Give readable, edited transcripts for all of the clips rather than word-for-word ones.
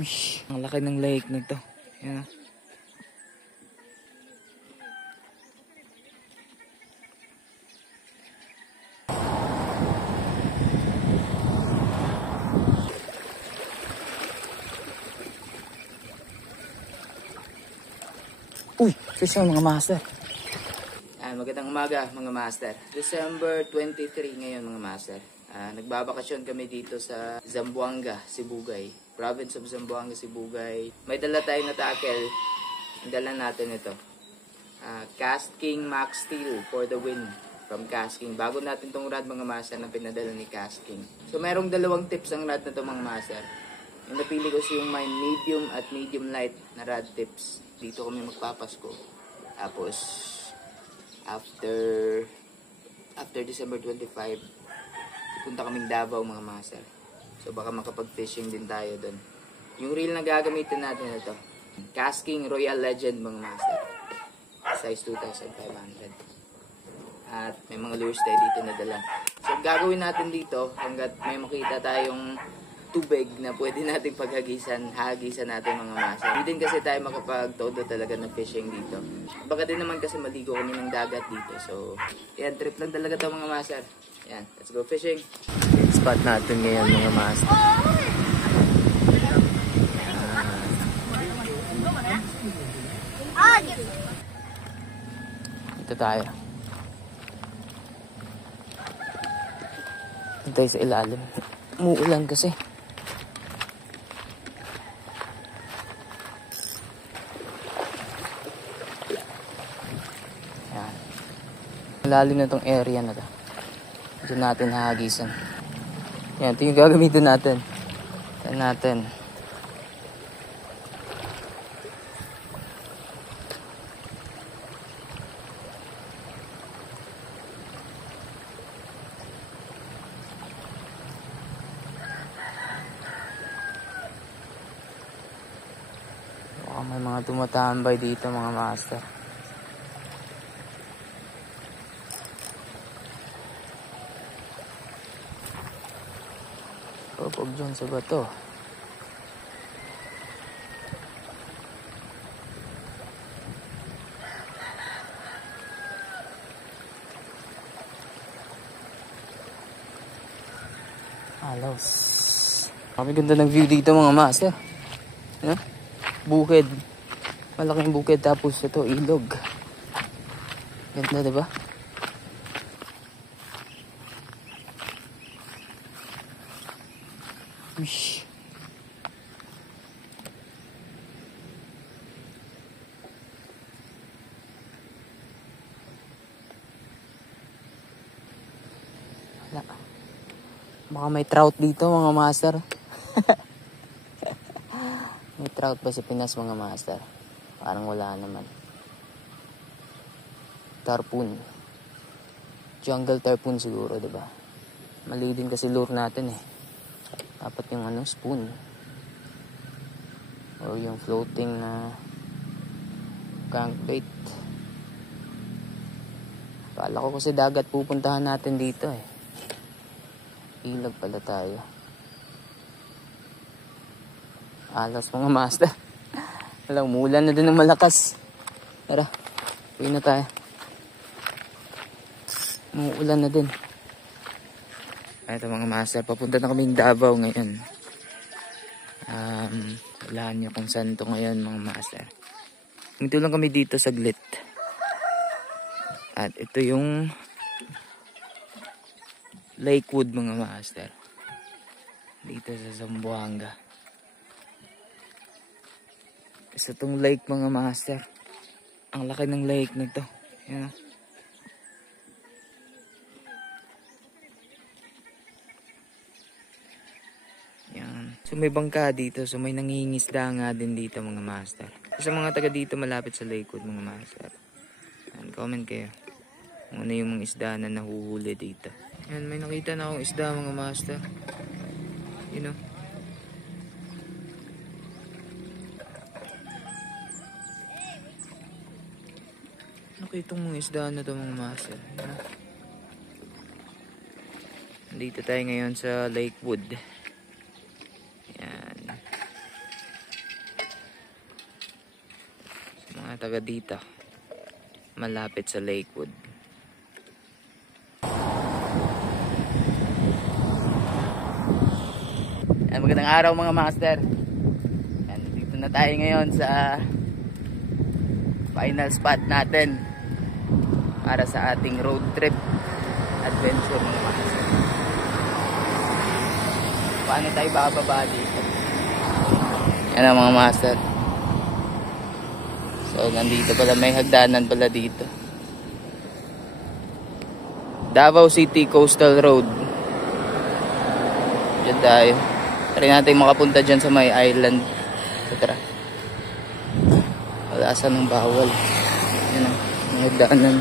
Uy, ang laki ng lake nito. Yan. Uy, fish na mga master. Magandang umaga mga master. December 23 ngayon mga master. Nagbabakasyon kami dito sa Zamboanga, Sibugay. Province of Zamboanga, Sibugay. May dala tayong na tackle. Dala natin ito. Cast King Max Steel for the win from Cast King. Bago natin tong rod mga master na pinadala ni Cast King. So merong dalawang tips ang rod na to mga master. Yung napili ko yung may medium at medium light na rod tips. Dito kami magpapasko. Tapos after December 25 punta kaming Davao mga master. So baka makapag-fishing din tayo doon. Yung reel na gagamitin natin ito, Cast King Royal Legend mga master. Size 2,500. At may mga lures tayo dito na dala. So gagawin natin dito hanggat may makita tayong tubig na pwede nating paghagisan natin mga master. Hindi din kasi tayo makapag-todo talaga ng fishing dito. Baka din naman kasi maligo kami ng dagat dito. So, yan, trip lang talaga to mga master. Yan, let's go fishing. Spot natin ngayon mga master. Ito tayo. Ito tayo sa ilalim. Umuulan kasi. Lalim na tong area na to. Diyan natin hahagisan. Yan, ito yung gagamitin natin. Yan natin. Baka may mga tumatambay dito mga master. Huwag dyan sa bato. Alos. Kami ganda ng view dito mga master. Bukid. Malaking bukid tapos ito ilog. Ganda diba? Uy. Wala. Baka may trout dito mga master. May trout ba sa Pinas mga master? Parang wala naman. Tarpon. Jungle tarpon siguro, diba? Mali din kasi lure natin eh. Dapat yung spoon. Or yung floating na crankbait. Kala ko kasi dagat pupuntahan natin dito eh. Ilag pala tayo. Alas mga master. Alam, umulan na din ng malakas. Tara, uwi na tayo. Umuulan na din. Ito mga master, papunta na kami Davao ngayon. Wala niyo kung saan to ngayon mga master. Ito lang kami dito saglit. At ito yung Lakewood mga master. Dito sa Zamboanga. Isa tong lake mga master. Ang laki ng lake nito. Yan. So may bangka dito, so may nangingisda nga din dito mga master. Sa mga taga dito malapit sa Lakewood mga master. Yan, comment kayo. Kung ano yung mga isda na nahuhuli dito. Yan, may nakita na akong isda mga master. You know. Nakita mga isda na to mga master. Yan. Dito tayo ngayon sa Lakewood. Yan. taga dito. Malapit sa Lakewood. Yan, magandang araw mga master. Yan, dito na tayo ngayon sa final spot natin para sa ating road trip adventure mga master. Paano tayo bababa dito? Yan ang mga master. So nandito pala, may hagdanan pala dito. Davao City Coastal Road. Diyan tayo. Try natin makapunta dyan sa may island. Tara. Wala sa nang bawal. Yan o, may hagdanan.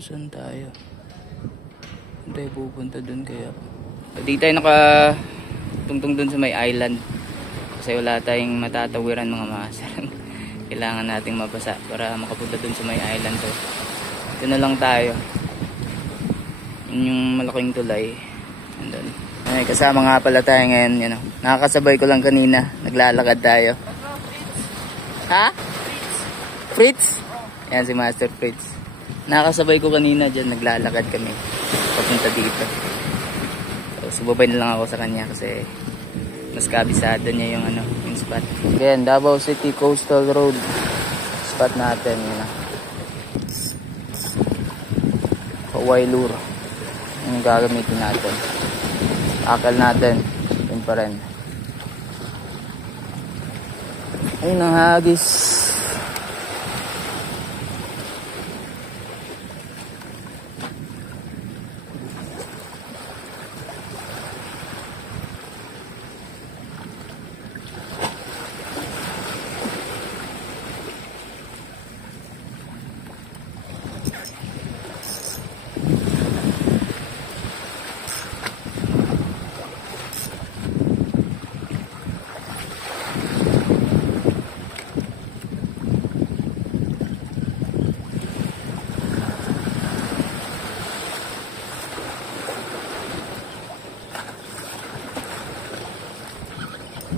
Saan tayo? Saan tayo pupunta dun kaya? Di tayo nakatungtong dun sa may island kasi wala tayong matatawiran mga master. Kailangan nating mabasa para makapunta dun sa may island. So ito na lang tayo. Yun yung malaking tulay. Andun. Ay, kasama nga pala tayo ngayon, you know. Nakakasabay ko lang kanina. Naglalakad tayo. Ha? Fritz? Yan si Master Fritz. Nakasabay ko kanina dyan, naglalakad kami papunta dito. So, subabay na lang ako sa kanya kasi mas kabisado niya yung yung spot. Again, Davao City Coastal Road spot natin, yun. Hawaii lure. Yung gagamitin natin. Akal natin, yun pa rin. Ayun ang hagis.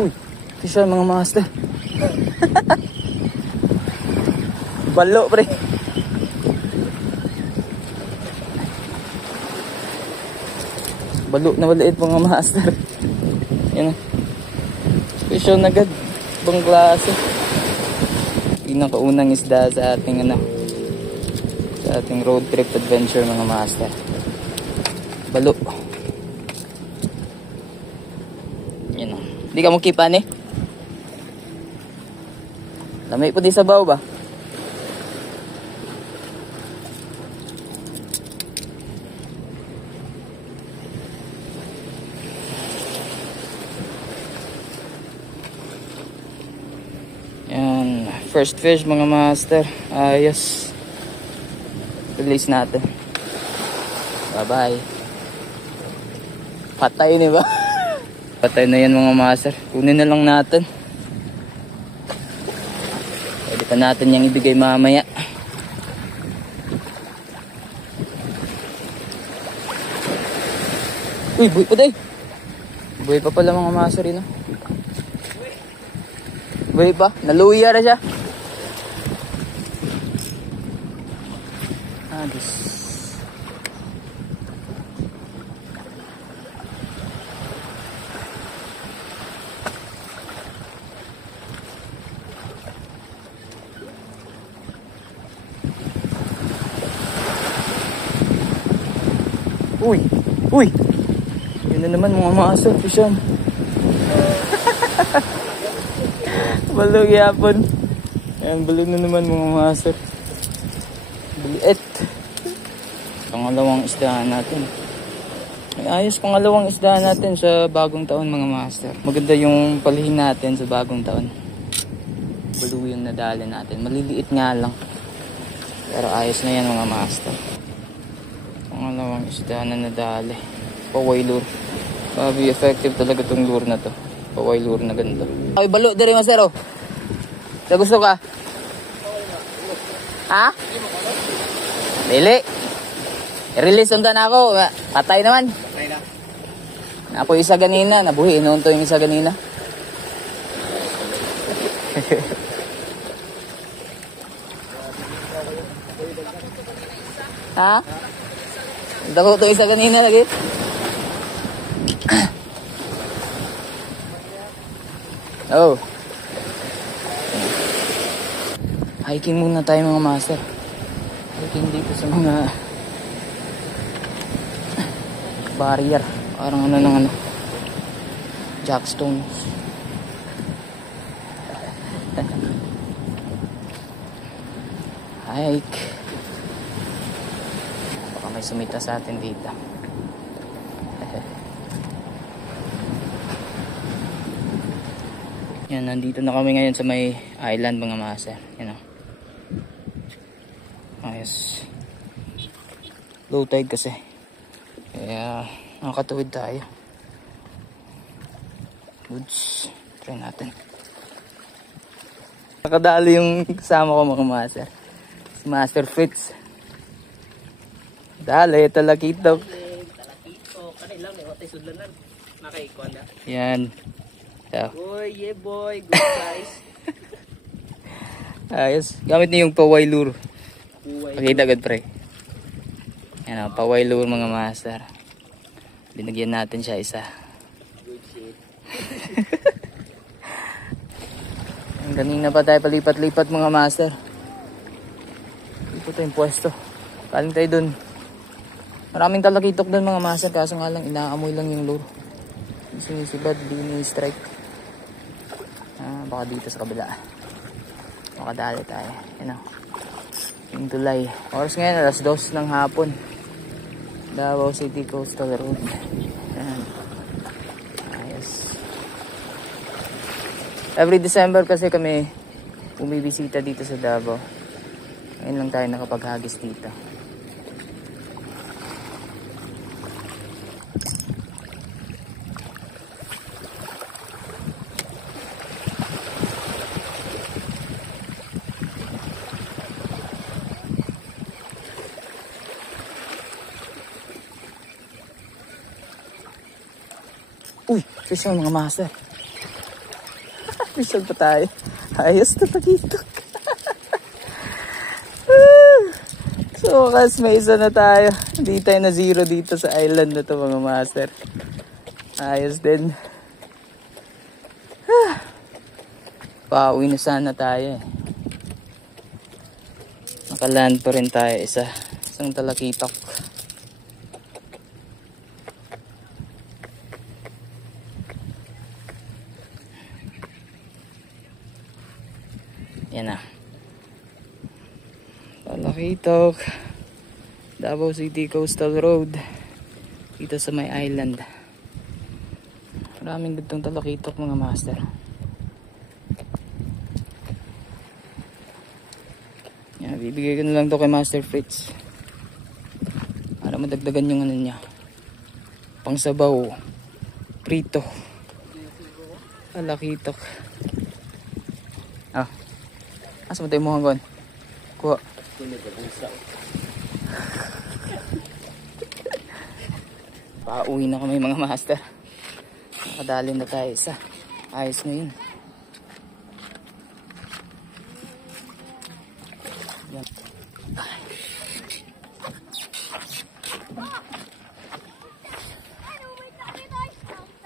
Uy, fish mga master. Balo pre. Balo na maliit mga master. Yan. Fish on agad. Ibang klase. Pinakaunang isda sa ating sa ating road trip adventure mga master. Balo. Yan. Hindi ka mo kipan eh. Lamay po di sa baw ba? Yan. First fish mga master. Ayos. Release natin. Bye bye. Patay ni ba? Patay na yan mga master. Kunin na lang natin. Pwede pa natin yung ibigay mamaya. Uy, buhay pa day. Buhay pa pala mga master yun. Buhay pa. Naluya na siya. Agis. Uy! Uy! Yun na naman mga master, pisyan. Balog yapon. Ayan, balog na naman mga master. Baliit. Pangalawang isdahan natin. May ayos pangalawang isdahan natin sa bagong taon mga master. Maganda yung palihin natin sa bagong taon. Balog yung nadali natin. Maliliit nga lang. Pero ayos na yan mga master. Pangalawang isda na nadali. Paway lure. Sabi effective talaga itong lure na to. Paway lure na ganda. Ay balo dari masero. Sa gusto ka? Ha? Dili. I-release undan ako. Patay naman. Patay na. Ako isa ganina. Nabuhi. Inuunto yung isa ganina. Ha? Dako to isa ganina lagi. Oh. Hiking muna tayo mga master. Hiking dito sa mga barrier. Parang ano ng ano. Jackstones. Hike. Baka may sumita sa atin dito. Yan, nandito na kami ngayon sa may island mga master. Yan o. Ayos. Low tide kasi. Kaya nakatuwid tayo. Goods. Try natin. Nakadali yung kasama ko mga master. Si Master Fritz. Dali, talakitok. Talakitok. Kanilang may hotel sudlanan. Nakaikuan na. Yan. So. Boy, yeah boy. Good size. Ayos. Gamit niyo yung paway lure. Buhay. Pakita agad pre. Yan o, paway lure mga master. Binagyan natin siya isa. Good shit. Kanina pa tayo palipat-lipat mga master. Dito tayong pwesto. Kaling tayo dun. Maraming talakitok dun mga master. Kaso nga lang, inaamoy lang yung lure. Sinisibad, strike. Baka dito sa kabila. Makadali tayo. Yan o. Yung tulay. Oras ngayon, 2:00 ng hapon. Davao City Coastal Road. Yan. Ayos. Every December kasi kami bumibisita dito sa Davao. Ngayon lang tayo nakapaghagis dito. Uy, fish on mga master. Fish on pa tayo. Ayos na tagitok. So, kas may isa na tayo. Hindi tayo na zero dito sa island na to mga master. Ayos din. Pauwi na sana tayo eh. Nakaland pa rin tayo isang talakitok. Yan na. Talakitok. Davao City Coastal Road. Dito sa may island. Maraming ditong talakitok mga master. Yan, bibigay ko na lang to kay Master Fritz. Para madagdagan yung ano niya. Pangsabaw. Prito. Talakitok. Ah. Asa mo tayo mo hanggang? Kuha. Pauwi na kami mga master. Nakadali na tayo isa. Ayos na yun. Yan.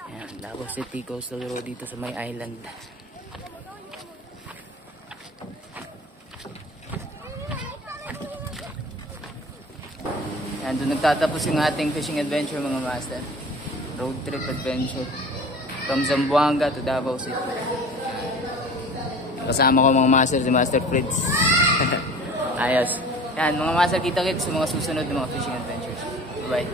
Ayan, Davao City Coastal Road dito sa may island. Yan, doon nagtatapos yung ating fishing adventure mga master. Road trip adventure. From Zamboanga to Davao City. Kasama ko mga master, si Master Fritz. Ayos. Yan, mga master, kita-kits sa mga susunod na mga fishing adventures. Bye-bye.